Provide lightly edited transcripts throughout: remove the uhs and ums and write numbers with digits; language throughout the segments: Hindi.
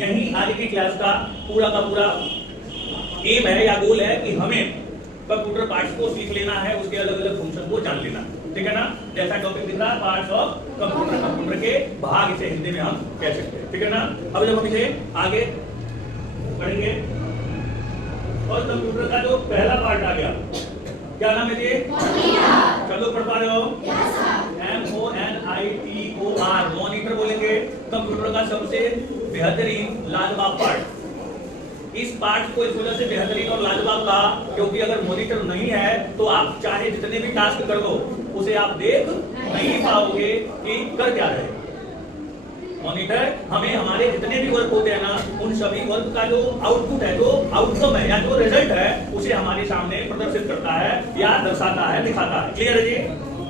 यही आगे की क्लास का पूरा एम है या गोल है कि हमें कंप्यूटर पार्ट्स को सीख लेना है, उसके अलग अलग फंक्शन को जान लेना, ठीक है ना। जैसा टॉपिक दिख रहा है पार्ट्स ऑफ कंप्यूटर, कंप्यूटर के भाग इसे हिंदी में हम कह सकते हैं, ठीक है ना। अब जब हम इसे आगे पढ़ेंगे और कंप्यूटर का जो पहला पार्ट आ गया, क्या नाम है जी? चलो पढ़ पा रहे हो? MONITOR, मॉनिटर बोलेंगे। कंप्यूटर का सबसे बेहतरीन लाजवाब पार्ट। इस पार्ट को इस वजह से बेहतरीन और लाजवाब कहा क्योंकि अगर मॉनिटर नहीं है तो आप चाहे जितने भी टास्क कर दो उसे आप देख नहीं पाओगे कि कर क्या रहे। मॉनिटर हमें हमारे जितने भी वर्क होते हैं ना, उन सभी वर्क का जो आउटपुट है, जो आउटकम है या जो रिजल्ट है, उसे हमारे सामने प्रदर्शित करता है या दर्शाता है, दिखाता है। क्लियर है जी?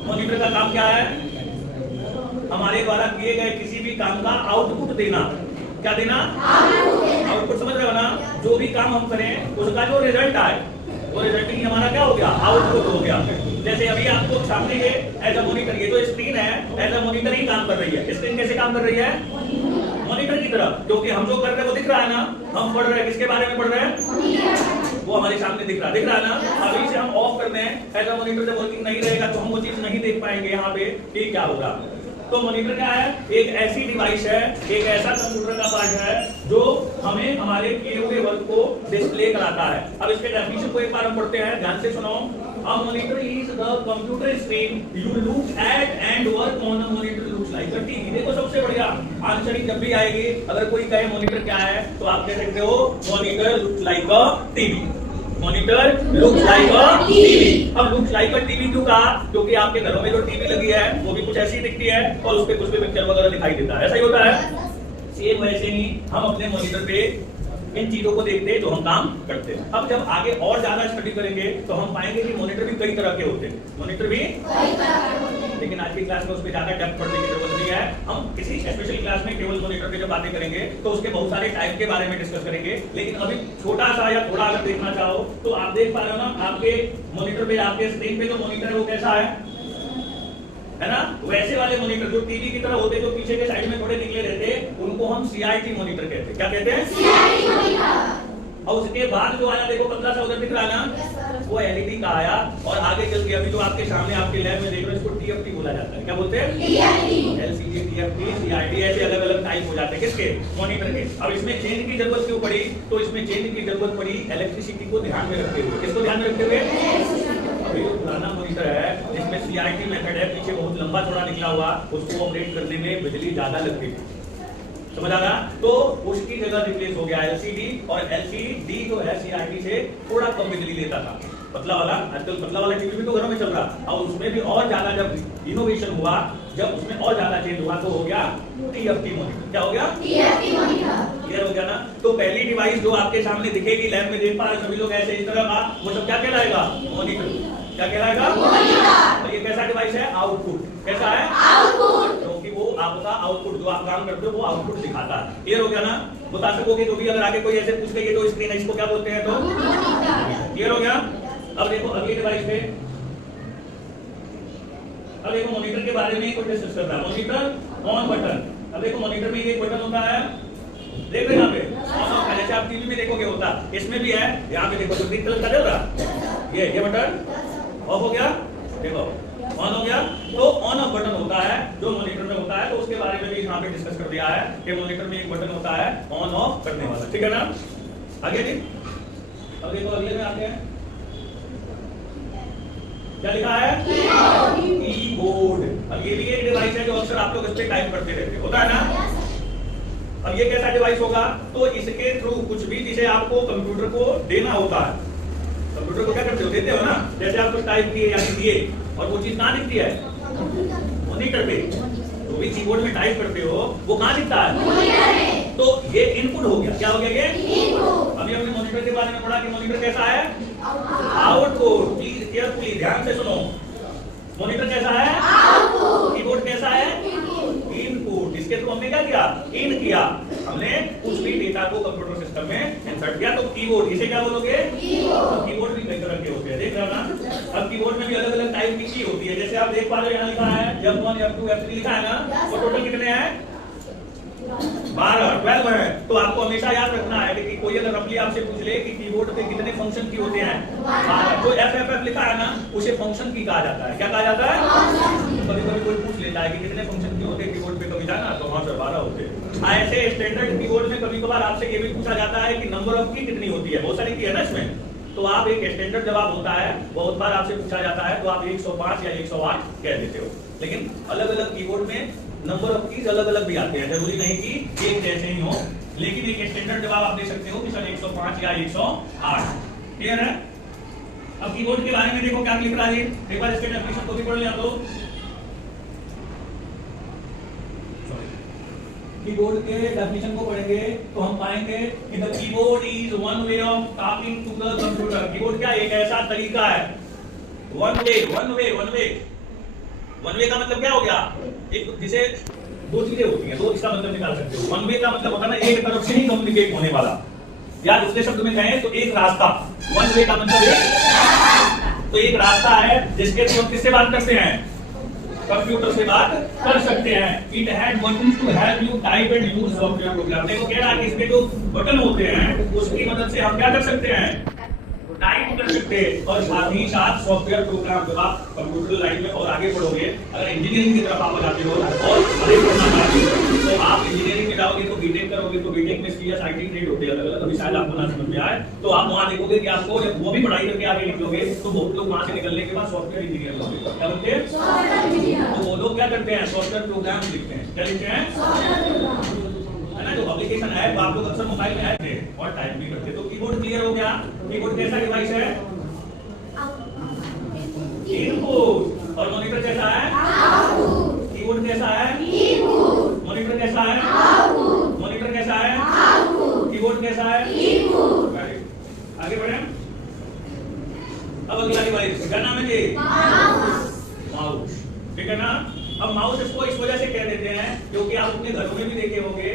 मॉनिटर का काम क्या है? हमारे द्वारा किए गए किसी भी काम का आउटपुट देना। क्या देना? आउटपुट। समझ रहे हो ना? जो भी काम हम करें उसका जो रिजल्ट आए, वो रिजल्ट ही हमारा क्या हो गया? आउटपुट हो गया। जैसे अभी आपको सामने ये एज अ मॉनिटर, ये जो स्क्रीन है एज अ मॉनिटर ही काम कर रही है। स्क्रीन कैसे काम कर रही है? मॉनिटर की तरह, क्योंकि हम जो कर रहे हैं वो दिख रहा है ना। हम पढ़ रहे हैं, किसके बारे में पढ़ रहे हैं? वो हमारे सामने दिख रहा है ना। अभी से हम ऑफ करते हैं, एज अ मॉनिटर जब वर्किंग नहीं रहेगा तो हम वो चीज नहीं देख पाएंगे यहाँ पे कि क्या होगा। तो मॉनिटर क्या है? एक ऐसी डिवाइस है, एक ऐसा कंप्यूटर का पार्ट है जो हमें हमारे किए हुए वर्क को डिस्प्ले कराता है। अब इसके डेफिनेशन को एक बार हम पढ़ते हैं, ध्यान से सुनो। A monitor is the computer screen you look at and work on. A monitor looks like a TV। देखो सबसे बढ़िया आंसर जब भी आएगी, अगर कोई कहे मॉनिटर क्या है तो आप कह सकते हो monitor looks like a TV. Monitor looks like a TV. अब लुक्स लाइक अ टीवी क्यों कहा? क्योंकि आपके घरों में जो टीवी लगी है वो भी कुछ ऐसी दिखती है और उस पे कुछ भी पिक्चर वगैरह दिखाई देता है, ऐसा ही होता है। सेम वैसे ही हम अपने मॉनिटर पे इन चीजों को देखते हैं जो हम काम करते हैं। अब जब आगे और ज्यादा स्टडी करेंगे तो हम पाएंगे कि मॉनिटर भी कई तरह के होते हैं। मॉनिटर भी कई तरह के होते हैं, लेकिन आज की क्लास में उस पर ज्यादा डेप्थ पढ़ने की जरूरत नहीं है। हम किसी स्पेशल क्लास में केवल मॉनिटर पे जब बातें करेंगे तो उसके बहुत सारे टाइप के बारे में डिस्कस करेंगे। लेकिन अभी छोटा सा या थोड़ा अगर देखना चाहो तो आप देख पा रहे हो ना, आपके मॉनिटर पे, आपके स्क्रीन पे जो मॉनिटर है वो कैसा है ना। वैसे वाले मॉनिटर जो टीवी की तरह होते, जो पीछे के साइड में थोड़े निकले रहते, उनको हम CRT मॉनिटर कहते हैं। क्या कहते हैं? CRT monitor. और उसके बाद जो आया, देखो पतला सा उधर दिख रहा है ना, वो LED का आया। और आगे चल के अभी जो आपके सामने आपके लैब में देख रहे हो, इसको TFT बोला जाता है। क्या बोलते हैं? LCD, TFT, CRT, ऐसे अलग अलग टाइप हो जाते हैं किसके? मॉनिटर के। अब इसमें चेंज की जरूरत क्यों पड़ी? तो इसमें चेंज की जरूरत पड़ी इलेक्ट्रिसिटी को ध्यान में रखते हुए। किसको ध्यान में रखते हुए? अभी जो पुराना मॉनिटर है जिसमें CRT मेथड है, पीछे बहुत लंबा चौड़ा निकला हुआ, उसको ऑपरेट करने में बिजली ज्यादा लगती थी, समझ आ रहा? तो उसकी जगह रिप्लेस हो गया LCD। और LCD जो है CRT से थोड़ा कम बिजली लेता था, पतला वाला। आजकल पतला वाला टीवी भी तो घरों में चल रहा, और उसमें भी और ज्यादा जब इनोवेशन हुआ, जब उसमें और ज्यादा चेंज हुआ तो हो गया TFT मॉनिटर। क्या हो गया? TFT monitor. क्लियर हो गया ना? तो पहली डिवाइस जो आपके सामने दिखेगी, लैब में देख पा रहे सभी लोग ऐसे इस तरह का, वो सब क्या कहलाएगा? मॉनिटर। क्या कहलाएगा? मॉनिटर। और ये कैसा डिवाइस है? आउटपुट। कैसा है? आउटपुट। क्योंकि वो आपका आउटपुट, जो आप काम करते हो वो आउटपुट दिखाता है। क्लियर हो गया ना? बता सकोगे जो भी, अगर आगे कोई ऐसे पूछ के ये जो स्क्रीन है इसको क्या बोलते हैं तो? क्लियर हो गया? अब देखो अगली डिवाइस पे, अब देखो मॉनिटर के बारे में कुछ डिस्कस कर रहा है। Monitor on button. अब देखो मॉनिटर में एक बटन होता है, देख रहे यहाँ पे ऑन ऑफ, जैसे आप टीवी में देखोगे होता, इसमें भी है। यहाँ पे देखो जो ग्रीन कलर का चल रहा, ये बटन ऑफ हो गया, देखो ऑन हो गया। तो ऑन ऑफ बटन होता है जो मॉनिटर में होता है, तो उसके बारे में भी यहाँ पे डिस्कस कर दिया है कि मॉनिटर में एक बटन होता है ऑन ऑफ करने वाला, ठीक है ना। आगे जी, अब देखो अगले में आते हैं, क्या लिखा है? कीबोर्ड। अब ये भी एक डिवाइस है जो अक्सर आप लोग इस पे टाइप करते रहते हो, होता है ना। अब ये कैसा डिवाइस होगा? तो इसके थ्रू कुछ भी जिसे आपको कंप्यूटर को देना होता है, कंप्यूटर को क्या करते हो? देते हो ना। जैसे आप कुछ टाइप किए या दिए और वो चीज कहाँ दिखती है? मॉनिटर पे। जो भी कीबोर्ड में टाइप करते हो वो कहाँ दिखता है? तो ये इनपुट हो गया। क्या हो गया ये? अभी हमने मॉनिटर के बारे में पढ़ा कि मॉनिटर कैसा है? आउटपुट। प्लीज केयरफुली ध्यान से सुनो। मॉनिटर कैसा है? आउटपुट। कीबोर्ड कैसा है? इनपुट। इसके थ्रू हमने क्या किया? इन किया, हमने कुछ भी डेटा को कंप्यूटर सिस्टम में इंसर्ट किया। तो कीबोर्ड, इसे क्या बोलोगे? कीबोर्ड भी कई तरह के होते हैं, देख रहे हो ना। अब कीबोर्ड में भी अलग अलग टाइप की की होती है। जैसे आप देख पा रहे हो यहाँ लिखा है F1, F2, F3 लिखा है ना। वो टोटल कितने हैं? 12 है। तो आपको हमेशा याद रखना है कि कोई अगर रफली आपसे पूछ ले कि कीबोर्ड पे कितने फंक्शन की होते हैं, 12। जो FFF लिखा है ना उसे फंक्शन की कहा जाता है। क्या कहा जाता है? कभी कभी कोई पूछ लेता है कि कितने फंक्शन की होते हैं कीबोर्ड पे, कभी जाना तो वहां से 12 होते हैं। ऐसे स्टैंडर्ड कीबोर्ड में कभी कभार आपसे ये भी पूछा जाता है कि नंबर ऑफ की कितनी होती है, बहुत सारी की है ना इसमें, तो आप एक स्टैंडर्ड जवाब होता है, बहुत बार आपसे पूछा जाता है तो आप 105 या 108 कह देते हो। लेकिन अलग अलग कीबोर्ड में नंबर ऑफ कीज अलग अलग भी आते हैं, जरूरी नहीं कि एक जैसे ही हो, लेकिन एक स्टैंडर्ड जवाब आप दे सकते हो कि सर 105 या 108। क्लियर है? अब कीबोर्ड के बारे में देखो क्या लिख रहा है, एक बार इसके डेफिनेशन को भी पढ़ लिया। तो कीबोर्ड के डेफिनेशन को पढ़ेंगे तो हम पाएंगे कि the keyboard is one way of talking to the computer. Keyboard क्या एक ऐसा तरीका है, वन वे का मतलब क्या हो गया, एक जिसे दो चीजें होती हैं, दो इसका मतलब निकाल सकते हो। वन वे का मतलब होता है ना एक तरफ से ही कम्युनिकेट होने वाला, या दूसरे शब्द में कहें तो एक रास्ता। वन वे का मतलब तो एक रास्ता है जिसके थ्रू हम किससे बात करते हैं, कंप्यूटर से बात कर सकते हैं। It had buttons to help you type and use software program. देखो कह रहा है कि इसमें जो बटन होते हैं उसकी मदद से हम क्या कर सकते हैं, टाइप कर सकते हैं, और साथ ही साथ सॉफ्टवेयर प्रोग्राम। जब आप कंप्यूटर लाइन में और आगे बढ़ोगे, अगर इंजीनियरिंग की तरफ आप जाते हो और अधिक पढ़ना चाहते हो तो आप इंजीनियरिंग में जाओगे तो बीटेक करोगे, तो बीटेक में CS IT ट्रेड होते हैं अलग अलग, अभी शायद आपको ना समझ में आए तो आप वहां देखोगे कि आपको जब वो भी पढ़ाई करके आगे निकलोगे तो बहुत लोग वहां से निकलने के बाद सॉफ्टवेयर इंजीनियर बनते हैं। क्या बनते हैं? Software engineer. तो वो लोग क्या करते हैं, सॉफ्टवेयर प्रोग्राम लिखते हैं। क्या लिखते हैं? है ना, जो एप्लीकेशन है वो आप लोग अक्सर मोबाइल में ऐड हैं और टाइप भी करते हैं। तो कीबोर्ड क्लियर हो गया। कीबोर्ड कैसा डिवाइस है, इनपुट। और मॉनिटर कैसा है, आउटपुट। कीबोर्ड कैसा है, इनपुट। मॉनिटर कैसा है, आउटपुट। मॉनिटर कैसा है, आउटपुट। कीबोर्ड कैसा है, इनपुट। आगे बढ़े। अब अगला डिवाइस क्या नाम है जी, माउस। ठीक है ना। अब माउस इसको इस वजह से कह देते हैं क्योंकि आप अपने घरों में भी देखे होंगे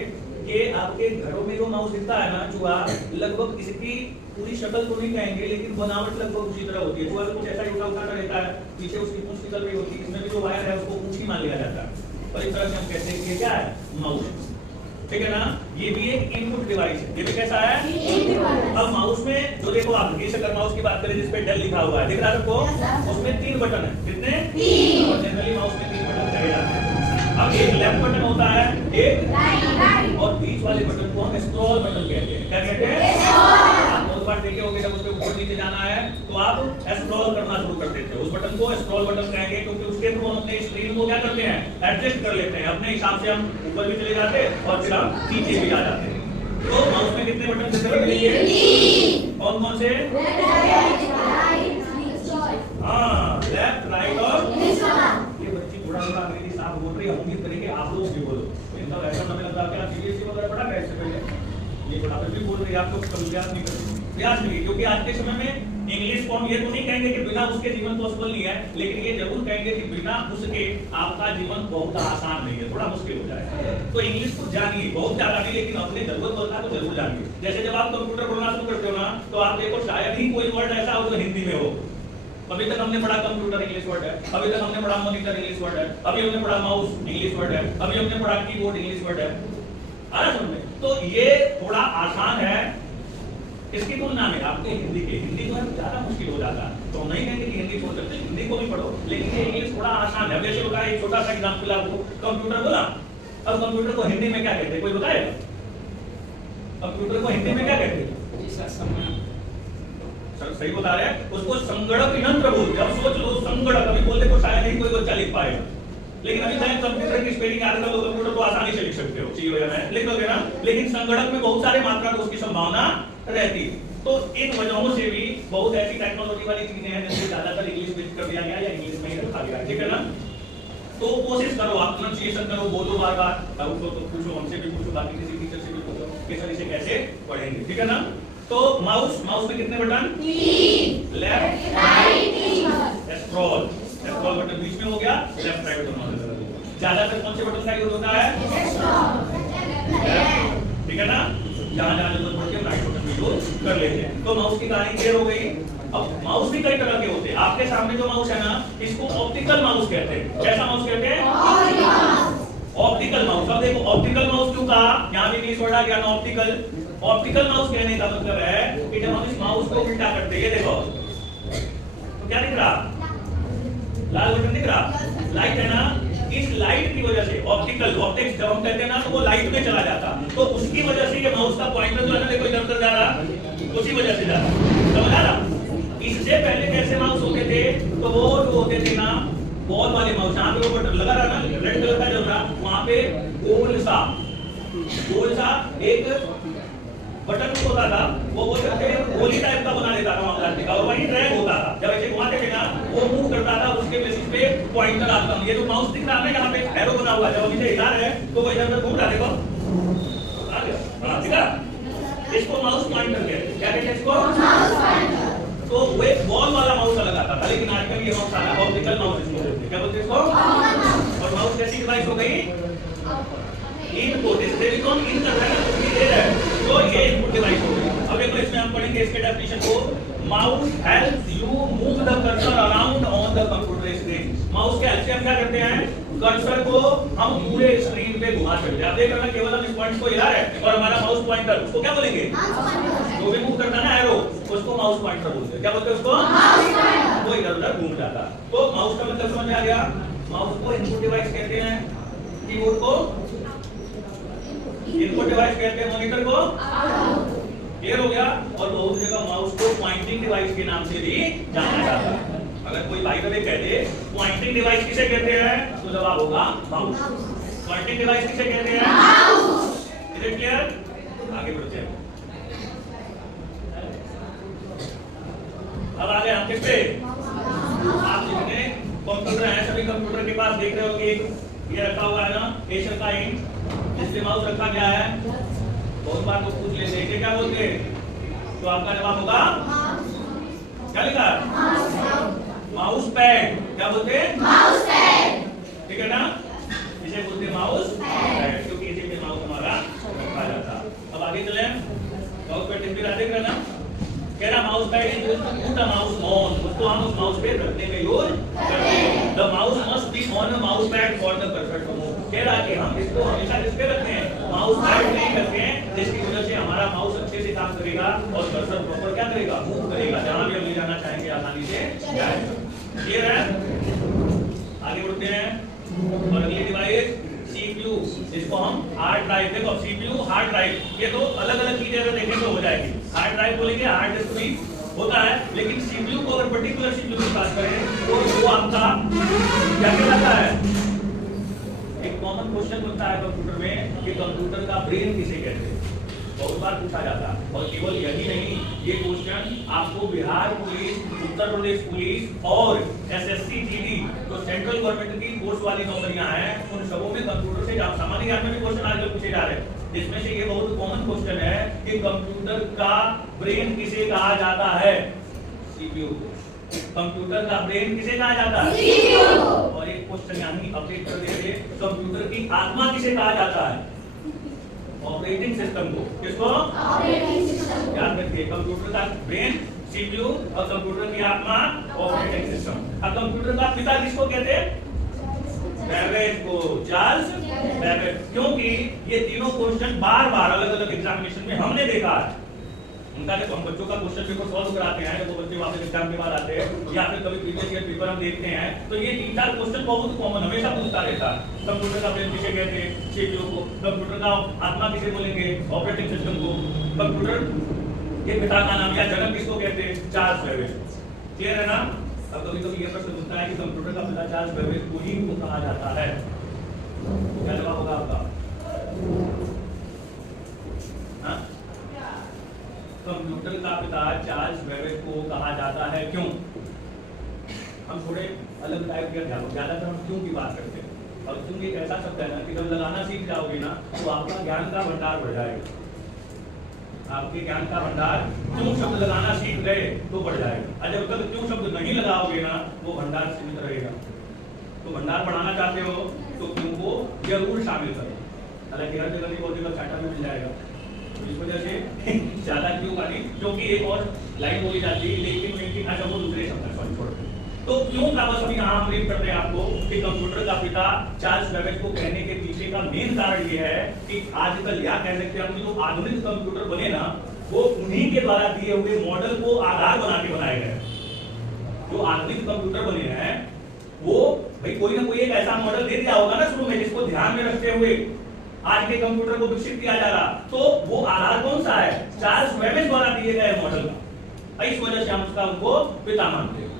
कि आपके घरों में जो माउस दिखता है ना चूहा, लगभग इसकी पूरी शक्ल तो नहीं कहेंगे लेकिन बनावट लगभग उसी तरह होती है। चूहा कुछ ऐसा उठा उठा कर रहता है, पीछे उसकी पूंछ निकल रही होती है, इसमें भी जो वायर है उसको पूंछ ही मान लिया जाता है, और इस तरह से हम कहते हैं कि क्या है, माउस। ठीक है ना। ये भी एक इनपुट डिवाइस है। ये भी कैसा है, अब माउस में जो देखो आप अगर माउस की बात करें जिसपे डेल लिखा हुआ है, दिख रहा है सबको, उसमें 3 बटन है। कितने? 3। और जनरली माउस में 3 बटन कहे जाते हैं। अब एक लेफ्ट बटन होता है, एक राइट, और बीच वाले बटन को हम स्क्रॉल बटन कहते हैं। क्या कहते हैं? आप बहुत बार देखे होंगे जब उसके ऊपर नीचे जाना है तो आप स्क्रॉल करना शुरू कर देते हो, उस बटन को स्क्रॉल बटन कहेंगे क्योंकि उसके थ्रू हम अपने स्क्रीन को क्या करते हैं, एडजस्ट कर लेते हैं अपने हिसाब से। हम ऊपर भी चले जाते हैं और फिर हम नीचे भी आ जाते हैं। तो माउस में कितने बटन मिलेंगे? कौन कौन से? हाँ, लेफ्ट, राइट और ये बच्ची थोड़ा थोड़ा अंग्रेजी साफ बोल रही है, हम भी करेंगे, आप लोग भी बोलो। इनका वैसा हमें लगता है कि आप सीबीएसई वगैरह पढ़ा है इससे पहले, ये बड़ा भी बोल रही है, आप लोग प्रयास नहीं करते, प्रयास नहीं, क्योंकि आज के समय में इंग्लिश को हम ये तो नहीं कहेंगे कि बिना उसके जीवन पॉसिबल नहीं है, लेकिन ये जरूर कहेंगे कि बिना उसके आपका जीवन बहुत आसान नहीं है, थोड़ा मुश्किल हो जाएगा। तो इंग्लिश को जानिए, बहुत ज्यादा नहीं लेकिन अपने जरूरत होता है तो जरूर जानिए। जैसे जब आप कंप्यूटर बोलना शुरू करते हो ना तो आप देखो शायद ही कोई वर्ड ऐसा हो जो हिंदी में हो। अभी तक हमने पढ़ा कंप्यूटर इंग्लिश वर्ड है, अभी तक हमने पढ़ा मॉनिटर इंग्लिश वर्ड है, अभी हमने पढ़ा माउस इंग्लिश वर्ड है, अभी हमने पढ़ा कीबोर्ड इंग्लिश वर्ड है। आ रहा समझ में? तो ये थोड़ा आसान है इसकी तुलना में आपके हिंदी के। हिंदी जो है ज्यादा मुश्किल हो जाता है, तो हम नहीं कहेंगे कि हिंदी छोड़ सकते, हिंदी को भी पढ़ो, लेकिन ये इंग्लिश थोड़ा आसान है। जैसे होता है, एक छोटा सा एग्जांपल आपको, कंप्यूटर बोला, अब कंप्यूटर को हिंदी में क्या कहते हैं, कोई बताएगा? कंप्यूटर को हिंदी में क्या कहते हैं? सही बता रहे हैं, उसको संगणक यंत्र बोलते हैं। अब सोच लो संगणक, अभी बोलते तो शायद नहीं कोई बच्चा लिख पाएगा, लेकिन अभी चाहे कंप्यूटर की स्पेलिंग आजकल लोग कंप्यूटर को आसानी से लिख सकते हो, चीज वगैरह लिख लोगे ना, लेकिन संगणक में बहुत सारे मात्रा दोष की संभावना रहती है। तो इन वजहों से भी बहुत ऐसी टेक्नोलॉजी वाली चीजें हैं जिनसे ज्यादातर इंग्लिश में कर दिया गया या इंग्लिश में ही रखा गया, ठीक है ना। तो कोशिश करो, आप प्रोनाउंसिएशन करो, बोलो बार बार, डाउट हो तो पूछो, हमसे भी पूछो, बाकी किसी टीचर से भी पूछो कि सर इसे कैसे पढ़ेंगे, ठीक है ना। तो माउस में कितने button? 3, left, right, scroll button बीच में हो गया, लेफ्ट राइट दोनों। ज्यादातर कौन से बटन का यूज होता है? ठीक है ना, जहां जहां जरूरत पड़ती है राइट बटन भी यूज कर लेते हैं। तो माउस की कहानी क्लियर हो गई। अब माउस भी कई तरह के होते हैं। आपके सामने जो माउस है ना, इसको ऑप्टिकल माउस कहते हैं। कैसा माउस कहते हैं? Optical mouse. अब देखो ऑप्टिकल माउस क्यों कहा, यहाँ भी नहीं छोड़ा गया ना ऑप्टिकल। ऑप्टिकल माउस कहने का मतलब है कि जब हम इस माउस को उल्टा करते हैं, ये देखो तो क्या दिख रहा, लाल बटन दिख रहा, लाइट है ना, इस लाइट की वजह से ऑप्टिकल ऑप्टिक्स जब हम कहते हैं ना तो वो लाइट में चला जाता, तो उसकी वजह से ये माउस का पॉइंटर जो है ना देखो इधर उधर जा रहा, उसी वजह से जा रहा, समझ आ रहा। इससे पहले कैसे माउस होते थे, तो वो जो होते थे ना बॉल वाले माउस, यहाँ पे वो बटन लगा रहा ना रेड कलर का जल रहा, वहां पे गोल सा एक बटन होता था, वो बोलते गोली टाइप का बना देता था वहां प्लास्टिक का, और वही ड्रैग होता था, जब ऐसे घुमाते थे ना वो मूव करता था, उसके बेसिस पे पॉइंटर आता। ये जो माउस दिख रहा है यहाँ पे एरो बना हुआ, जब हम इसे हिला रहे हैं तो वो इधर उधर घूम रहा, देखो आ गया, हां ठीक है, इसको माउस पॉइंटर कहते हैं। क्या कहते हैं इसको, माउस पॉइंटर। तो वो एक बॉल वाला माउस अलग आता था, लेकिन आजकल ये माउस आया ऑप्टिकल माउस इसको बोलते हैं। क्या बोलते हैं इसको, और माउस कैसी डिवाइस हो गई, इनपुट, इस सिलिकॉन इन कर रहा है ना, तो ये है, तो ये इनपुट डिवाइस हो गई। अब देखो इसमें हम पढ़ेंगे इसके डेफिनेशन को। Mouse helps you move the cursor around on the computer screen. Mouse के हेल्प से हम क्या करते हैं, कर्सर को हम पूरे स्क्रीन पे घुमा सकते हैं। आप देख रहे हैं केवल हम इस पॉइंट को हिला रहे हैं और हमारा माउस पॉइंटर, उसको क्या बोलेंगे, जो भी मूव करता है ना एरो, उसको माउस पॉइंटर बोलते हैं। क्या बोलते हैं उसको, माउस पॉइंटर। वो इधर उधर घूम जाता। तो माउस का मतलब समझ में आ गया। माउस को इनपुट डिवाइस कहते हैं, कीबोर्ड को इनपुट डिवाइस कहते हैं, मॉनिटर को क्लियर हो गया। और बहुत जगह माउस को पॉइंटिंग डिवाइस के नाम से भी जाना जाता है। अगर कोई भाई कभी कह दे पॉइंटिंग डिवाइस किसे कहते हैं, तो जवाब होगा माउस। पॉइंटिंग डिवाइस किसे कहते हैं, माउस। इज इट क्लियर, आगे बढ़ते हैं। अब आगे हम किस पे, आप जितने कंप्यूटर हैं सभी कंप्यूटर के पास देख रहे होंगे ये रखा हुआ है ना एशर का इंक, इसलिए माउस रखा गया है। बहुत बार लोग पूछ लेते हैं क्या बोलते हैं, तो आपका जवाब होगा क्या लिखा, माउस पैड। क्या बोलते हैं, माउस पैड, ठीक है ना, इसे बोलते हैं माउस पैड, क्योंकि इसी में माउस हमारा रखा जाता। अब आगे चले, माउस पैड टिप भी देख रहे ना, कह रहा mouse pad is used to put the mouse on, उसको हम उस माउस पे रखने में यूज करते हैं। The mouse must be on the mouse pad for the cursor to move. कह रहा कि हम इसको हमेशा किस पे रखते हैं, माउस पैड पे ही रखते हैं, जिसकी वजह से हमारा माउस अच्छे से काम करेगा और कर्सर प्रॉपर क्या करेगा, मूव करेगा, जहां भी हम ले जाना चाहेंगे आसानी से जाएगा। क्लियर है, आगे बढ़ते हैं। और अगली डिवाइस सीपीयू, जिसको हम हार्ड ड्राइव, देखो सीपीयू हार्ड ड्राइव, ये दो अलग अलग चीजें अगर देखें तो हो जाएगी। हार्ड ड्राइव बोलेंगे हार्ड डिस्क भी होता है, लेकिन सीपीयू को अगर पर्टिकुलर सीपीयू की बात करें तो वो आपका क्या कहलाता है। एक कॉमन क्वेश्चन बनता है कंप्यूटर में कि कंप्यूटर का ब्रेन किसे कहते हैं, बहुत बार पूछा जाता है। और केवल यही नहीं, ये क्वेश्चन आपको बिहार पुलिस, उत्तर प्रदेश पुलिस और एसएससी जीडी जो सेंट्रल गवर्नमेंट की फोर्स वाली नौकरियां हैं उन सबों में कंप्यूटर से सामान्य ज्ञान में भी क्वेश्चन आजकल पूछे जा रहे हैं। जिसमें से ये बहुत कॉमन क्वेश्चन है कि कंप्यूटर का ब्रेन किसे कहा जाता है, सीपीयू। कंप्यूटर का ब्रेन किसे कहा जाता है, सीपीयू। और एक क्वेश्चन यहां अपडेट कर देंगे, कंप्यूटर की आत्मा किसे कहा जाता है, ऑपरेटिंग सिस्टम को। किसको, ऑपरेटिंग सिस्टम। याद रखिए, कंप्यूटर का ब्रेन सीपीयू और कंप्यूटर की आत्मा ऑपरेटिंग सिस्टम। अब कंप्यूटर का पिता किसको कहते हैं, बेबेज को, चार्ल्स बेबेज। क्योंकि ये तीनों क्वेश्चन बार बार अलग अलग एग्जामिनेशन में हमने देखा है। उनका जब हम बच्चों का क्वेश्चन पेपर सॉल्व कराते हैं, जब वो बच्चे वापस एग्जाम के बाद आते हैं या फिर कभी प्रीवियस ईयर पेपर हम देखते हैं, तो ये तीन चार क्वेश्चन बहुत कॉमन हमेशा पूछता रहता है। कंप्यूटर का ब्रेन किसे कहते हैं, सीपीयू को। कंप्यूटर का आत्मा किसे बोलेंगे, ऑपरेटिंग सिस्टम को। कंप्यूटर के पिता का नाम या जन्म किसको कहते हैं, चार्ल्स बेबेज। क्लियर है ना। अब कभी कभी ये प्रश्न पूछता है कि कंप्यूटर का पिता चार्ल्स बेबेज को ही कहा जाता है, क्या जवाब होगा आपका, हाँ? कंप्यूटर का पिता चार्ल्स बेबेज को कहा जाता है, क्यों। हम थोड़े अलग टाइप के ज्यादातर हम क्यों की बात करते हैं। और क्यों एक ऐसा शब्द है ना कि जब लगाना सीख जाओगे ना तो आपका ज्ञान का भंडार बढ़ जाएगा। आपके ज्ञान का भंडार क्यों शब्द लगाना सीख गए तो बढ़ जाएगा। जब तक क्यों शब्द नहीं लगाओगे ना वो भंडार सीमित रहेगा। तो भंडार बढ़ाना चाहते हो तो क्यों को जरूर शामिल करो। हालांकि हर जगह बहुत जगह छाटा में मिल जाएगा, इस वजह से ज्यादा क्यों का नहीं, क्योंकि एक और लाइन बोली जाती है लेकिन अच्छा वो दूसरे शब्द छोड़। तो क्यों का बस अभी यहाँ प्रेम करते हैं आपको कि कंप्यूटर का पिता चार्ल्स बेबेज को कहने के पीछे पीछे का मेन कारण ये है कि आजकल या कह सकते हैं हम जो आधुनिक कंप्यूटर बने ना, वो उन्हीं के द्वारा दिए हुए मॉडल को आधार बना के बनाए गए। जो आधुनिक कंप्यूटर बने हैं वो भाई कोई ना कोई एक ऐसा मॉडल दे दिया होगा ना शुरू में, जिसको ध्यान में रखते हुए आज के कंप्यूटर को विकसित किया जा रहा। तो वो आधार कौन सा है? चार्ल्स बेबेज द्वारा दिए गए मॉडल का। इस वजह से हम उसका उनको पिता मानते हैं।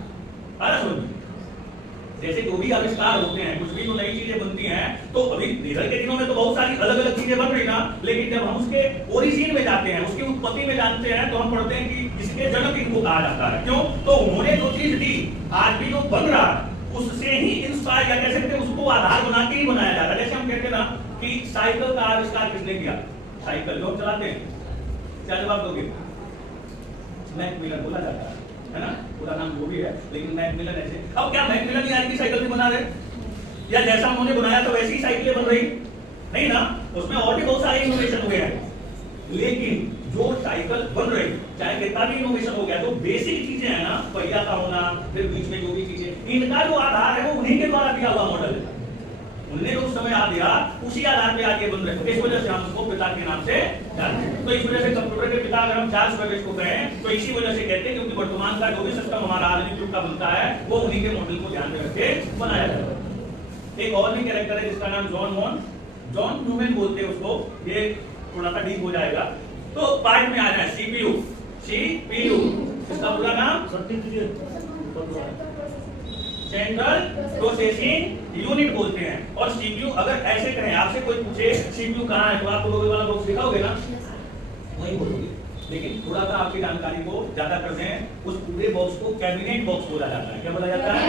जैसे जो भी आविष्कार होते हैं, कुछ भी जो नई चीजें बनती हैं, तो अभी निकल के दिनों में तो बहुत सारी अलग अलग चीजें बन रही ना, लेकिन जब हम उसके ओरिजिन में जाते हैं, उसकी उत्पत्ति में जानते हैं, तो हम पढ़ते हैं कि इसके जनक इनको कहा जाता है। क्यों? तो उन्होंने जो चीज दी, आज भी जो बन रहा है उससे ही इंस्पायर या कह सकते हैं उसको आधार बना के ही बनाया जाता है। जैसे हम कहते हैं ना कि साइकिल का आविष्कार किसने किया? साइकिल जो हम चलाते हैं, क्या जवाब दोगे? मैकमिलन बोला जाता है ना, पूरा नाम वो भी है, लेकिन मैकमिलन ऐसे। अब क्या मैकमिलन आज की साइकिल भी बना रहे, या जैसा उन्होंने बनाया था वैसी ही साइकिलें बन रही? नहीं ना, उसमें और भी बहुत सारे इनोवेशन हुए हैं। लेकिन जो साइकिल बन रही, चाहे कितना भी इनोवेशन हो गया, तो बेसिक चीजें है ना, पहिया का होना, फिर बीच में जो भी चीजें, इनका जो आधार है वो उन्हीं के द्वारा दिया हुआ मॉडल है। उन्होंने जो समय आ दिया उसी आधार पे आगे बन रहे। इस वजह से हम उसको पिता के नाम से जानते हैं। तो इस वजह से कंप्यूटर के पिता अगर हम चार्ल्स बेबेज को कहें तो इसी वजह से कहते हैं, क्योंकि वर्तमान का जो भी सिस्टम हमारा आधुनिक युग का बनता है वो उन्हीं के मॉडल को ध्यान में रख के बनाया जाता है। एक और भी कैरेक्टर है जिसका नाम जॉन न्यूमैन बोलते हैं उसको, ये थोड़ा सा डीप हो जाएगा तो पार्ट में आ जाए। सीपीयू इसका पूरा नाम सेंट्रल प्रोसेसिंग यूनिट बोलते हैं। और सीपीयू अगर ऐसे करें, आपसे कोई पूछे सीपीयू कहाँ है, तो आप लोगों वाला बॉक्स दिखाओगे ना, वही बोलोगे। लेकिन थोड़ा सा आपकी जानकारी को ज्यादा कर दें, उस पूरे बॉक्स को कैबिनेट बॉक्स बोला जाता है। क्या बोला जाता है?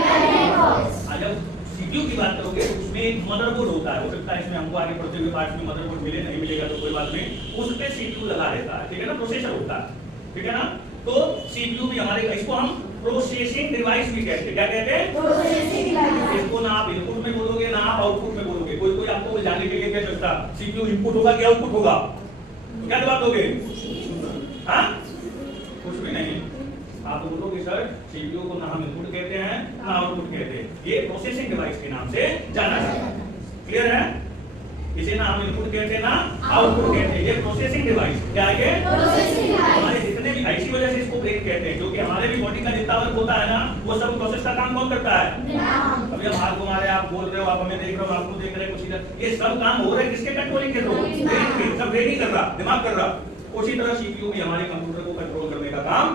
जब सीपीयू की बात करोगे तो उसमें एक मदरबोर्ड होता है। हो सकता है इसमें हमको आगे बढ़ते हुए पार्ट में मदरबोर्ड मिले, नहीं मिलेगा तो कोई बात नहीं, उस पे सीपीयू लगा रहता है, ठीक है ना, प्रोसेसर होता है, ठीक है ना। तो सीपीयू भी हमारे, इसको हम प्रोसेसिंग डिवाइस भी कहते हैं। क्या कहते हैं? Processing device. इसको ना आप इनपुट में बोलोगे ना आप आउटपुट में बोलोगे। कोई आपको जाने के लिए क्या करता, सीपीयू इनपुट होगा कि आउटपुट होगा, तो क्या जवाब दोगे? हाँ, कुछ भी नहीं। आप बोलोगे सर सीपीयू को ना हम इनपुट कहते हैं ना आउटपुट कहते हैं, ये प्रोसेसिंग डिवाइस के नाम से जाना जाता है। क्लियर है? इसे ना हम इनपुट कहते हैं ना आउटपुट कहते हैं, ये प्रोसेसिंग डिवाइस। क्या है? Processing device. हमारे जितने भी, इसी वजह से इसको ब्रेन कहते हैं, क्योंकि हमारे भी बॉडी का जितना वर्क होता है ना, वो सब प्रोसेस का काम कौन करता है? अभी हम हाथ घुमा रहे हैं, आप बोल रहे हो, आप हमें देख रहे हो, आपको देख रहे हैं, कुछ इधर, ये सब काम हो रहा है किसके कंट्रोलिंग के थ्रू? ब्रेन के। सब ब्रेन ही कर रहा, दिमाग कर रहा। उसी तरह सीपीयू भी हमारे कंप्यूटर को कंट्रोल करने का काम।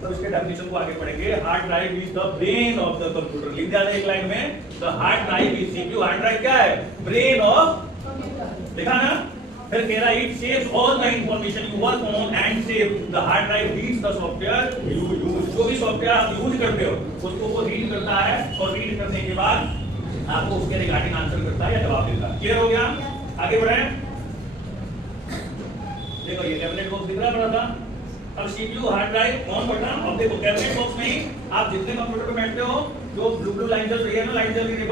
तो इसके डेफिनेशन को आगे पढ़ेंगे। Hard drive is the brain of the computer. लिख दिया एक लाइन में, the hard drive is CPU. Hard drive क्या है? ब्रेन ऑफ, देखा ना। फिर कह रहा है it saves all the information you work on and save the hard drive reads the software you use. जो भी सॉफ्टवेयर आप यूज करते हो उसको वो रीड करता है, और रीड करने के बाद आपको उसके रिगार्डिंग आंसर करता है या जवाब देता है। क्लियर हो गया? आगे बढ़े। देखो ये कैबिनेट बॉक्स दिख रहा है बड़ा सा। अब CPU, hard drive, on button. अब देखो कैबिनेट बॉक्स में ही आप जितने कंप्यूटर पे बैठते हो, जो ब्लू लाइन चल रही है ना, लाइन चल रही है,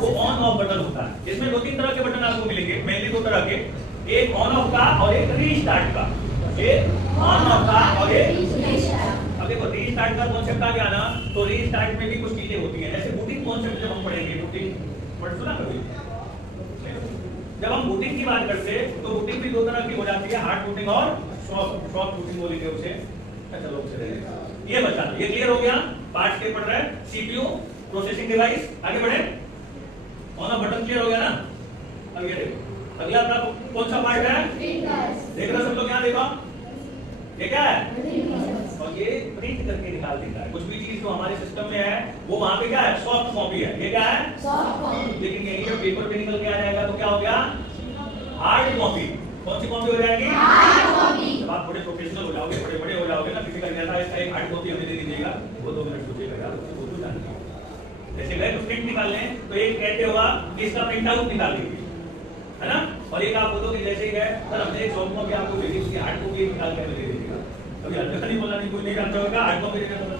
वो ऑन ऑफ बटन होता है। इसमें दो तीन तरह के बटन आपको मिलेंगे, मेनली दो तरह के, एक ऑन ऑफ का और एक रीस्टार्ट का। एक ऑन ऑफ का और एक रीस्टार्ट। अब देखो रीस्टार्ट का कॉन्सेप्ट आ गया ना, तो रीस्टार्ट में भी कुछ चीजें होती हैं, जैसे बूटिंग कॉन्सेप्ट जब हम पढ़ेंगे, बूटिंग वर्ड सुना कभी? जब हम बूटिंग की बात करते हैं तो बूटिंग भी दो तरह की हो जाती है, हार्ड बूटिंग और सॉफ्ट बूटिंग बोलेंगे उसे। चलो ये बचा, ये क्लियर हो गया। पार्ट्स के पढ़ रहे हैं, सीपीयू, प्रोसेसिंग डिवाइस। आगे बढ़े। ऑन ऑफ बटन क्लियर हो गया ना। अब ये देखो अगला अपना कौन सा पार्ट है? देख रहे हो सब लोग, यहाँ देखो ये क्या है? और ये प्रिंट करके निकाल देता है। कुछ भी चीज जो हमारे सिस्टम में है वो वहां पे क्या है? सॉफ्ट कॉपी है। ये क्या है? Soft copy. लेकिन यही जब पेपर पे निकल के आ जाएगा तो क्या हो गया? Hard copy. कौन सी कॉपी हो जाएगी? Hard copy. जब आप बड़े प्रोफेशनल हो जाओगे, बड़े बड़े हो जाओगे ना, किसी का जैसा इसका एक हार्ड कॉपी हमें दे दीजिएगा, वो 2 मिनट सोचेगा यार, वो तो जानते हैं। जैसे गए तो प्रिंट निकालने, तो एक कहते हुआ कि इसका प्रिंट आउट निकाल लीजिए, है ना। और एक आप बोलो कि जैसे ही गए सर हमने एक सॉफ्ट कॉपी आपको भेजी, उसकी हार्ड कॉपी निकाल के हमें दे दीजिएगा। अभी हल्का नहीं बोला, नहीं कोई नहीं जानता होगा हार्ड कॉपी देना होगा।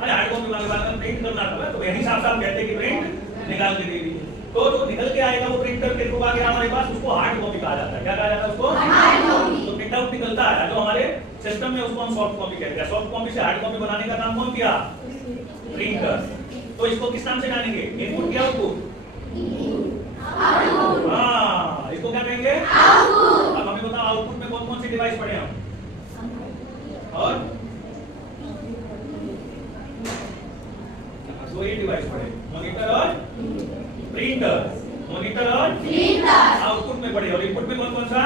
अरे हार्ड कॉपी वाले बात में प्रिंट करना था, तो यही साफ साफ कहते हैं कि प्रिंट निकाल के दे दीजिए। तो जो निकल के आएगा वो प्रिंटर के थ्रू आ गया हमारे पास, उसको हार्ड कॉपी कहा जाता है। क्या कहा जाता है उसको? Hard copy. तो प्रिंट आउट निकलता है जो हमारे सिस्टम में, उसको हम सॉफ्ट कॉपी कहते हैं। सॉफ्ट कॉपी से हार्ड कॉपी बनाने का काम कौन किया? प्रिंटर। तो इसको किस नाम से जानेंगे? इनपुट या आउटपुट? हाँ, इसको क्या कहेंगे? अब हमें बताओ आउटपुट में कौन कौन से डिवाइस पड़े हैं और दो ही डिवाइस पड़े, मॉनिटर और प्रिंटर। मॉनिटर और प्रिंटर आउटपुट में पड़े और इनपुट में कौन कौन सा?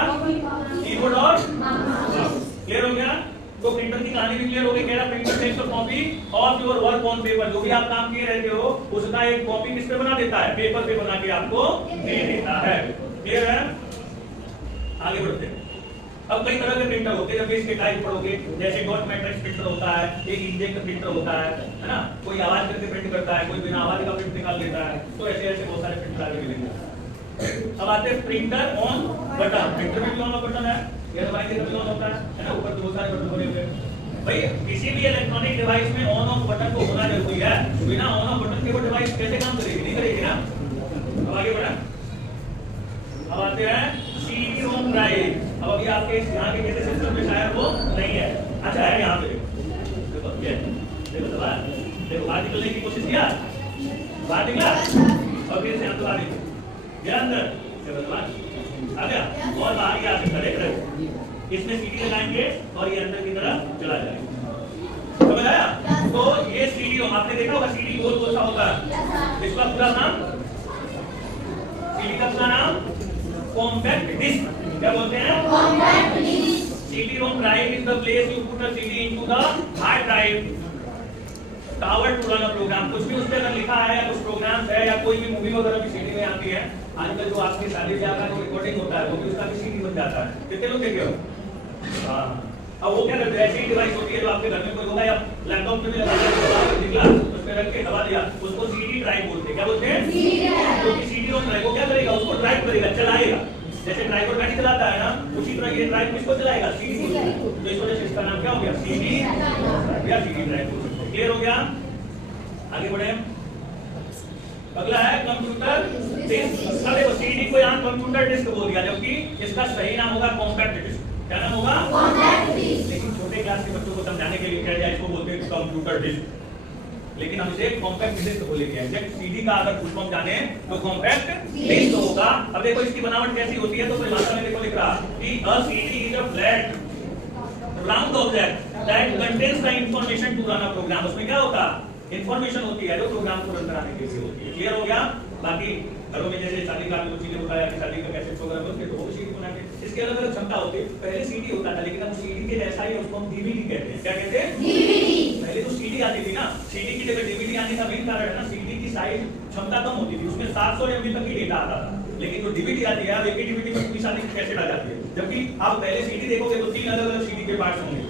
कीबोर्ड और क्लियर हो गया? तो प्रिंटर की कहानी भी क्लियर हो गई। कह रहा printer takes a copy of your work on paper. जो भी आप काम किए रहते हो उसका एक कॉपी किस पे बना देता है? पेपर पे बना के आपको दे देता है। क्लियर है? आगे बढ़ते हैं। अब कई तरह के प्रिंटर होते हैं, जब इसके टाइप पढ़ोगे, जैसे डॉट मैट्रिक्स प्रिंटर होता है, एक इंजेक्ट प्रिंटर होता है ना, कोई आवाज करके प्रिंट करता है, कोई बिना आवाज का प्रिंट निकाल देता है। तो ऐसे ऐसे बहुत सारे प्रिंटर आगे मिलेंगे। अब आते हैं प्रिंटर ऑन बटन। प्रिंटर में भी ऑन बटन है, ये दबाएंगे तभी ऑन होता है ना, ऊपर बहुत सारे बटन बने हुए हैं। भाई किसी भी इलेक्ट्रॉनिक डिवाइस में ऑन ऑफ बटन को होना जरूरी है, बिना ऑन ऑफ बटन के वो डिवाइस कैसे काम करेगी? नहीं करेगी ना। अब आगे बढ़ा, अब आते हैं सीडी रोम ड्राइव। अब अभी आपके यहाँ के कैसे सिस्टम में शायद वो नहीं है। अच्छा है यहाँ पे, देखो ये देखो दबा, देखो बाहर निकलने की कोशिश किया, बाहर निकला और फिर से अंदर आ गया, ये अंदर देखो दबा आ गया और बाहर ही आ सकता है। इसमें सीडी लगाएंगे और ये अंदर की तरफ चला जाएगा। समझ आया? तो ये सीडी रोम आपने देखा होगा, सीडी गोल गोल सा होता है। इसका पूरा नाम, सीडी का पूरा नाम कॉम्पैक्ट डिस्क। क्या बोलते हैं? Compact disc. CD ROM drive is the place you put a CD into the hard drive tower to run a program. कुछ भी उस पे अगर लिखा है या कुछ प्रोग्राम्स है या कोई भी मूवी वगैरह भी सीडी में आती है, आजकल जो आपकी शादी ब्याह का जो रिकॉर्डिंग होता है वो भी उसका भी सीडी बन जाता है। कितने लोग देखे हो? हाँ, अब वो क्या करते हैं, ऐसी डिवाइस होती है जो आपके घर में कोई होगा या लैपटॉप पे भी लगा दिया, निकला उस पे रख के दबा दिया, उसको सीडी ड्राइव बोलते हैं। क्या बोलते हैं? CD drive. क्योंकि सीडी रोम ड्राइव वो क्या करेगा? उसको ड्राइव करेगा, चलाएगा। जैसे ड्राइवर गाड़ी चलाता है ना, उसी तरह ये ड्राइव किसको चलाएगा? सीडी को। तो इस वजह से इसका नाम क्या हो गया? सीडी या सीडी ड्राइव। क्लियर हो गया? आगे बढ़े। अगला है कंप्यूटर डिस्क। अब देखो सीडी को यहाँ कंप्यूटर डिस्क बोल दिया, जबकि इसका सही नाम होगा कॉम्पैक्ट डिस्क। क्या नाम होगा? Compact disc. लेकिन छोटे क्लास के बच्चों को समझाने के लिए क्या इसको बोलते हैं कंप्यूटर डिस्क, लेकिन हम इसे कॉम्पैक्ट डिस्क बोलेंगे। एग्जैक्ट सीडी का अगर फुल फॉर्म जाने तो कॉम्पैक्ट डिस्क होगा। अब देखो इसकी बनावट कैसी होती है, तो परिभाषा में देखो लिख रहा कि a CD is a flat round object that contains the information to run a program. उसमें क्या होता है? इंफॉर्मेशन होती है जो प्रोग्राम को रन कराने के लिए होती है। क्लियर हो गया? बाकी घरों में जैसे शादी का जो चीजें होता है कि शादी का कैसेट प्रोग्राम होते हैं तो वो सीडी बना के, इसके अलग अलग क्षमता होती है। पहले सीडी होता था, लेकिन अब सीडी के जैसा ही उसको हम डीवीडी कहते हैं। क्या कहते हैं? डीवीडी। पहले तो सीडी आती थी ना, सीडी की जगह डीवीडी आने का मेन कारण है ना, सीडी की साइज क्षमता कम होती थी, उसमें 700 MB तक ही डेटा आता था। लेकिन जो डीवीडी आती है, अब एक ही डीवीडी में पूरी शादी की कैसेट आ जाती है। जबकि आप पहले सीडी देखोगे तो 3 अलग अलग सीडी के पार्ट्स होंगे,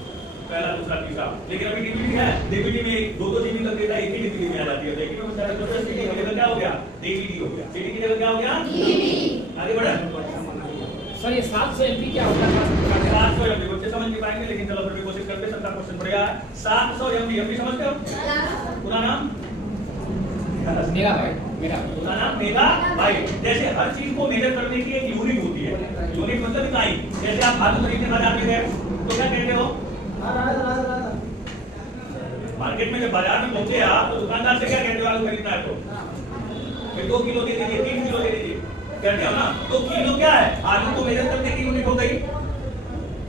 पहला दूसरा तीसरा। लेकिन अभी डीवीडी है, डीवीडी में 2-2 जीबी तक डेटा एक ही डीवीडी में आ जाती है। लेकिन सीडी की जगह क्या हो गया? डीवीडी हो गया। सीडी की जगह क्या हो गया? डीवीडी। आगे बढ़े। सर ये 700 MB क्या होता है? 700 MB बच्चे समझ नहीं पाएंगे, लेकिन चलो फिर भी कोशिश करते हैं। सबका क्वेश्चन बढ़िया है। 700 MB MB समझते हो? पूरा नाम मेगाबाइट। पूरा नाम मेगाबाइट। जैसे हर चीज को मेजर करने की एक यूनिट होती है। यूनिट मतलब इकाई। जैसे आप आलू खरीदने बाजार में गए तो क्या कहते हो? मार्केट में जब बाजार में पहुंचे आप तो दुकानदार से क्या कहते हो? आलू खरीदना है तो 2 किलो दे दीजिए, 3 किलो दे दीजिए, कहते हो ना। तो किलो क्या है? आलू को मेजर करने की यूनिट हो गई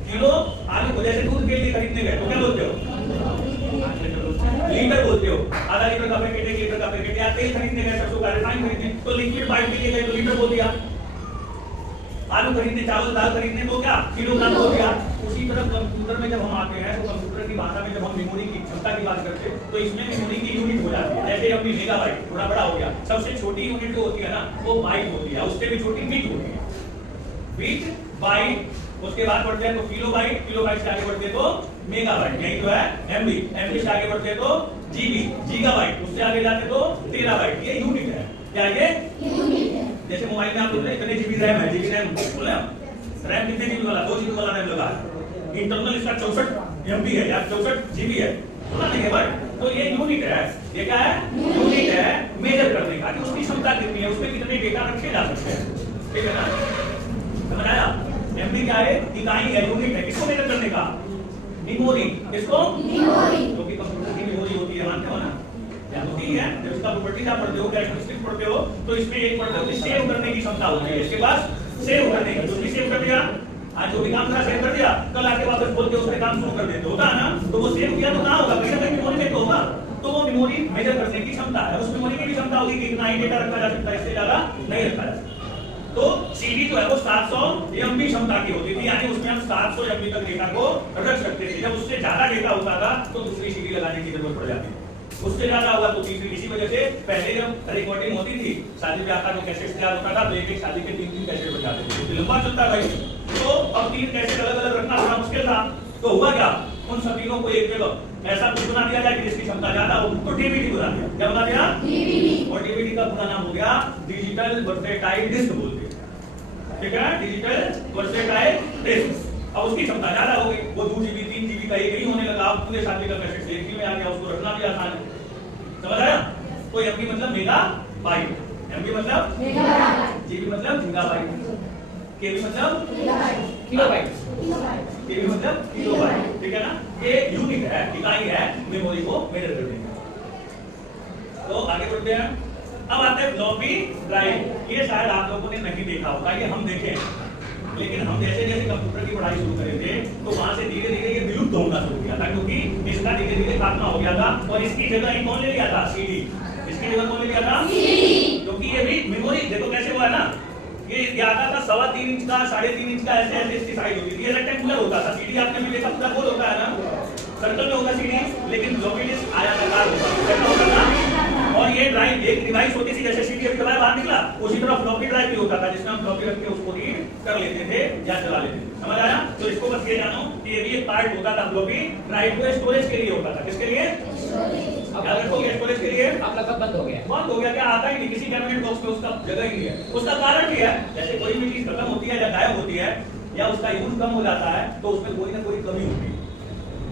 किलो। आलू को जैसे दूध के लिए खरीदने गए तो क्या बोलते हो? लीटर बोलते हो। आधा लीटर का पैकेट, 1 लीटर का पैकेट। या तेल खरीदने गए, सरसों का रिफाइंड खरीदने, तो लिक्विड पाइप के लिए गए तो लीटर बोल दिया। आलू खरीदने, चावल दाल खरीदने तो क्या? किलोग्राम हो गया। उसी तरह कंप्यूटर में जब हम आते हैं तो कंप्यूटर की भाषा में जब हम मेमोरी की क्षमता की बात करते हैं तो इसमें मेमोरी की यूनिट हो जाती है। जैसे अपनी मेगाबाइट थोड़ा बड़ा हो गया, सबसे छोटी यूनिट जो होती है ना वो बाइट होती है, उससे भी छोटी बिट होती है। बिट, बाइट, उसके बाद बढ़ते हैं तो किलोबाइट, किलोबाइट से आगे बढ़ते तो मेगाबाइट, यही तो है एमबी, एमबी से आगे बढ़ते तो जीबी, गीगाबाइट, उससे आगे जाते तो टेराबाइट। ये यूनिट है। क्या ये यूनिट है? जैसे मोबाइल में आप बोल रहे हैं इतने जीबी रैम है, जीबी रैम बोले हम, रैम कितने जीबी वाला? 2 जीबी वाला रैम लगा। इंटरनल इसका 64 MB है या 64 GB है, सुना नहीं है भाई? तो ये यूनिट है। ये क्या है? यूनिट है मेजर करने का कि उसकी क्षमता कितनी है, उसमें कितने डेटा रखे जा सकते हैं। ठीक है ना? समझ आया? MB क्या है? इकाई है, यूनिट है। किसको मेजर करने का? मेमोरी। किसको? मेमोरी। क्योंकि कंप्यूटर की मेमोरी होती है, मानते हो ना? क्या होती है, जब इसका प्रॉपर्टीज आप पढ़ते हो, कैरेक्टरिस्टिक पढ़ते हो, तो इसमें एक पढ़ते हो कि सेव करने की क्षमता होती है। इसके पास सेव करने की, जो भी सेव कर दिया, आज जो भी काम था सेव कर दिया, कल आके वापस बोल के उसके काम शुरू कर देते, होता है ना? तो वो सेव किया तो कहाँ होगा, कहीं ना कहीं मेमोरी में तो होगा। तो वो मेमोरी मेजर करने की क्षमता है, उस मेमोरी की भी क्षमता होगी कि इतना ही डेटा रखा जा सकता है, इससे ज्यादा नहीं रखा जा सकता। तो सीडी जो है वो 700 एमबी क्षमता की होती थी, यानी उसमें हम 700 एमबी तक डेटा को रख सकते थे। जब उससे ज्यादा डेटा होता था तो दूसरी सीडी लगाने की जरूरत पड़ जाती थी, उससे ज्यादा होगा तो तीसरी। इसी वजह से पहले जब रिकॉर्डिंग होती थी, शादी ब्याह का जो कैसेट तैयार होता था, तो एक एक शादी के 3-3 कैसेट बन जाते थे, तो लंबा चलता भाई। तो अब 3 कैसेट अलग अलग रखना बड़ा मुश्किल था, तो हुआ क्या, उन सभी को एक जगह ऐसा कुछ बना दिया जाए कि जिसकी क्षमता ज्यादा हो, तो डीवीडी बना दिया। क्या बना दिया? डीवीडी। और डीवीडी का पूरा नाम हो गया डिजिटल वर्सेटाइल डिस्क बोलते हैं, ठीक है? Digital versatile disc. अब उसकी क्षमता ज्यादा हो गई, वो 2 जीबी 3 जीबी का एक ही होने लगा, अब पूरे शादी का कैसेट एक ही में आ गया, उसको रखना भी आसान है। समझ आया? तो एमबी मतलब मेगा बाइट, एमबी मतलब मेगाबाइट, जीबी मतलब गीगाबाइट, केबी मतलब किलोबाइट, केबी मतलब किलोबाइट, ठीक है ना? ये यूनिट है, इकाई है मेमोरी को मेजर करने की। तो आगे बढ़ते हैं, अब आते हैं फ्लॉपी ड्राइव। ये शायद आप लोगों ने नहीं देखा होगा, ये हम देखे, लेकिन हम जैसे जैसे कंप्यूटर की पढ़ाई शुरू करे थे, तो वहां से धीरे धीरे ये विलुप्त होना शुरू किया था, क्योंकि इसका धीरे धीरे खात्मा हो गया था। और इसकी जगह कौन ले लिया था? सीडी। इसकी जगह कौन ले लिया था? सीडी। क्योंकि ये भी मेमोरी, देखो कैसे हुआ ना, ये आता था 3.25 इंच का, 3.5 इंच का, ऐसे ऐसे इसकी साइज होती थी, ये रेक्टेंगुलर होता था। सीडी आपने भी देखा पूरा गोल होता है ना, सर्कल में होगा सीडी, लेकिन फ्लॉपी डिस्क आयताकार होता है, कैसा होता था? और ये ड्राइव एक डिवाइस होती थी, जैसे सीडी अभी दबाया बाहर निकला, उसी तरह फ्लॉपी ड्राइव भी होता था, जिसमें हम फ्लॉपी रख के उसको रीड कर लेते थे या चला लेते थे। समझ आया? तो इसको बस ये जानो कि ये भी एक पार्ट होता था फ्लॉपी ड्राइव, को स्टोरेज के लिए होता था। किसके लिए? याद रखोगे, स्टोरेज के लिए। अब लगभग बंद हो गया, बंद हो गया, क्या आता ही नहीं किसी कैबिनेट बॉक्स में, उसका जगह ही नहीं है। उसका कारण क्या है? जैसे कोई भी चीज खत्म होती है या गायब होती है या उसका यूज कम हो जाता है, तो उसमें कोई ना कोई कमी होती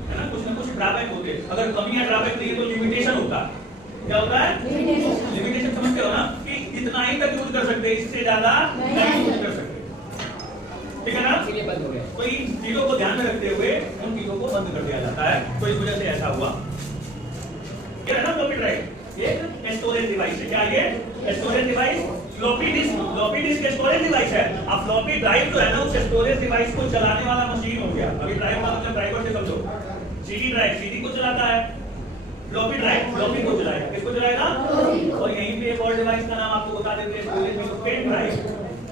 है ना, कुछ ना कुछ ड्रॉबैक होते हैं। अगर कमी या ड्रॉबैक नहीं है तो लिमिटेशन होता है। क्या होता है? लिमिटेशन समझते हो ना, कि इतना ही तक यूज कर सकते हैं, इससे ज्यादा नहीं यूज कर सकते, ठीक है ना? इसलिए बंद हो गया। तो इन चीजों को ध्यान में रखते हुए उन चीजों को बंद कर दिया जाता है, तो इस वजह से ऐसा हुआ। ये है ना फ्लॉपी ड्राइव, ये स्टोरेज डिवाइस है। क्या ये storage device? Floppy disk storage device है। अब फ्लॉपी ड्राइव जो है ना, उस स्टोरेज डिवाइस को चलाने वाला मशीन हो गया। अभी ड्राइव का मतलब ड्राइवर से समझो, सीडी ड्राइव सीडी को चलाता है, फ्लॉपी ड्राइव फ्लॉपी को चलाएगा। किसको चलाएगा? और यहीं पे एक और डिवाइस का नाम आपको बता देते हैं, स्टोरेज में पेन ड्राइव,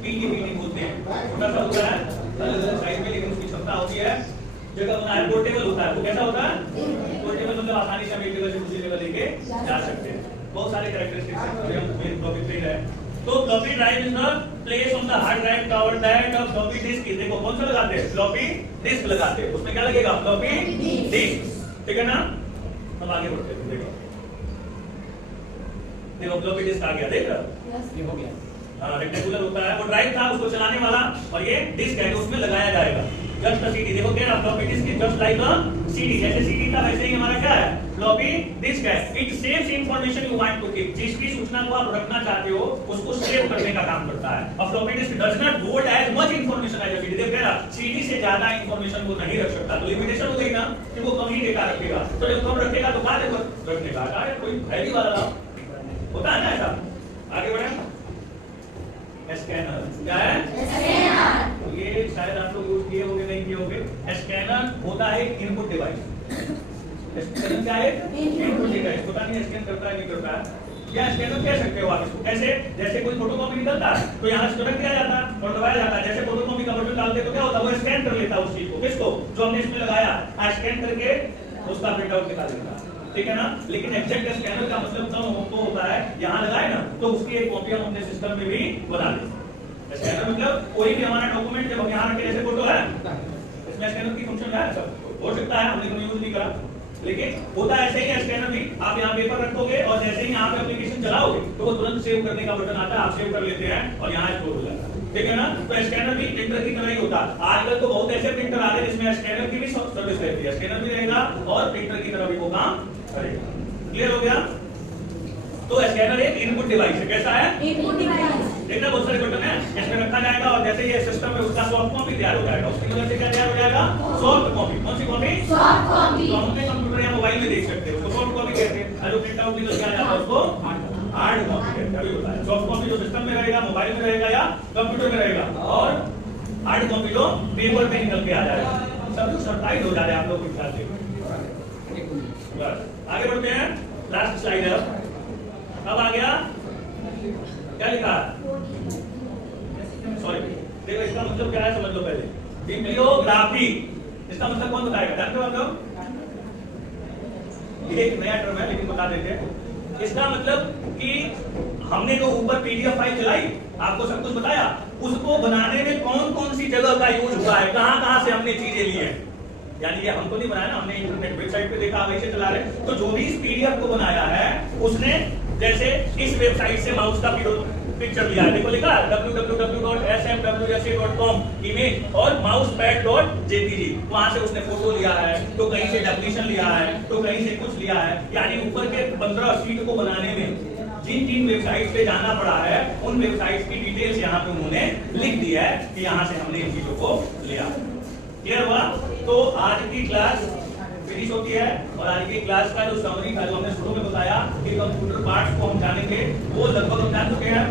पीडीपी बोलते हैं। छोटा सा होता है, अलग-अलग साइज में, लेकिन उसकी क्षमता होती है, जगह बना है, पोर्टेबल होता है। वो कैसा होता है? पोर्टेबल मतलब आसानी से हम एक जगह से दूसरी जगह लेके जा सकते हैं। बहुत सारे कैरेक्टरिस्टिक्स हैं, मेन फ्लॉपी ड्राइव है। तो floppy drive is the place on the hard drive cover that of floppy disk. देखो कौन सा लगाते हैं? फ्लॉपी डिस्क लगाते हैं। उसमें क्या लगेगा? फ्लॉपी डिस्क, ठीक है ना? अब आगे बढ़ते हैं, देखो देखो फ्लॉपी डिस्क आ गया, देख रहा ये हो गया। हां, रेक्टेंगुलर होता है, वो ड्राइव था, उसको चलाने वाला, और ये डिस्क है, उसमें लगाया जाएगा जस्ट सीडी। देखो क्या है? Floppy disk is just like a CD, जैसे सीडी था वैसे ही हमारा क्या है? फ्लॉपी डिस्क है। It saves information you want to keep, जिसकी सूचना को आप रखना चाहते हो उसको सेव करने का काम करता है। और floppy disk does not hold as much information as a CD. देखो क्या, सीडी से ज्यादा इंफॉर्मेशन वो नहीं रख सकता, तो लिमिटेशन हो गई ना कि वो कम ही डेटा रखेगा। तो जब कम रखेगा तो क्या रखने का? अरे कोई हैवी वाला होता है ना ऐसा। आगे बढ़े, स्कैनर क्या है? स्कैनर। ये शायद आप लोग यूज किए होंगे, नहीं किए होंगे। स्कैनर होता है इनपुट डिवाइस। स्कैनर क्या है? Input device. पता नहीं स्कैन करता है नहीं करता है, या स्कैनर कह सकते हो आप इसको। कैसे? जैसे कोई फोटोकॉपी निकलता है तो यहाँ से रख दिया जाता है और दबाया जाता है। जैसे फोटोकॉपी का बटन डालते तो क्या होता है? वो स्कैन कर लेता है उस चीज को। किसको? जो हमने इसमें लगाया, स्कैन करके उसका प्रिंट आउट निकाल लेता है, ठीक है ना? लेकिन एग्जैक्ट स्कैनर का मतलब तब होता है, यहाँ लगाए ना तो उसकी एक कॉपी हम अपने सिस्टम में भी बना लेते। स्कैनर मतलब कोई भी हमारा डॉक्यूमेंट जब हम यहाँ रखे, जैसे फोटो है, इसमें स्कैनर की फंक्शन है, सब हो सकता है, हमने कभी यूज नहीं करा, लेकिन होता ऐसे ही है। स्कैनर भी आप यहाँ पेपर रखोगे और जैसे ही यहाँ पे एप्लीकेशन चलाओगे तो वो तुरंत सेव करने का बटन आता है, आप सेव कर लेते हैं और यहाँ स्टोर हो जाता है, ठीक है ना? तो स्कैनर भी प्रिंटर की तरह ही होता है। आजकल तो बहुत ऐसे प्रिंटर आ रहे हैं जिसमें स्कैनर की भी सर्विस रहती है, स्कैनर भी रहेगा और प्रिंटर की तरह भी वो काम करेगा। क्लियर हो गया? तो स्कैनर एक इनपुट डिवाइस है। कैसा है? Input device. देखना बहुत सारे बटन है, इसमें रखा जाएगा और जैसे ये सिस्टम में उसका सॉफ्ट कॉपी तैयार हो जाएगा। उसकी मदद से क्या तैयार हो जाएगा? Soft copy. कौन सी कॉपी? Soft copy. तो हम अपने कंप्यूटर या मोबाइल में देख सकते हैं, उसको सॉफ्ट कॉपी कहते हैं। जो प्रिंट आउट निकल के आ जाता है उसको हार्ड कॉपी कहते हैं। अभी बताया सॉफ्ट कॉपी जो सिस्टम में रहेगा, मोबाइल में रहेगा या कंप्यूटर में रहेगा, और हार्ड कॉपी जो पेपर पे निकल के आ जाएगा। सब कुछ सरप्राइज हो जा रहे हैं आप लोग के ख्याल से। बस आगे बढ़ते हैं, लास्ट स्लाइड है। अब आ गया क्या लिखा, सॉरी देखो इसका मतलब क्या है समझ लो पहले। बिब्लियोग्राफी इसका मतलब कौन बताएगा, जानते हो आप लोग? ये एक नया टर्म है लेकिन बता देते हैं। इसका मतलब कि हमने जो ऊपर पीडीएफ फाइल चलाई, आपको सब कुछ बताया, उसको बनाने में कौन कौन सी जगह का यूज हुआ है, कहां कहां से हमने चीजें ली हैं। यानी ये हमको नहीं बनाया ना, हमने इंटरनेट वेबसाइट पे देखा, वैसे चला रहे। तो जो भी इस पीडीएफ को बनाया है उसने जैसे इस वेबसाइट से माउस का पिक्चर लिया है, देखो लिखा www.smwsa.com इमेज और mousepad.jpg, वहां से उसने फोटो लिया है, तो कहीं से डेफिनेशन लिया है, तो कहीं से कुछ लिया है। यानी ऊपर के 15 शीट को बनाने में जिन 3 वेबसाइट पे जाना पड़ा है, उन वेबसाइट्स की डिटेल्स यहाँ पे उन्होंने लिख दी है कि यहाँ से हमने इन चीजों को लिया। क्लियर हुआ? तो आज की क्लास फिनिश होती है, और आज की क्लास का जो समरी था, जो हमने शुरू में बताया कि कंप्यूटर पार्ट्स को हम जानेंगे, वो लगभग हम जान चुके हैं।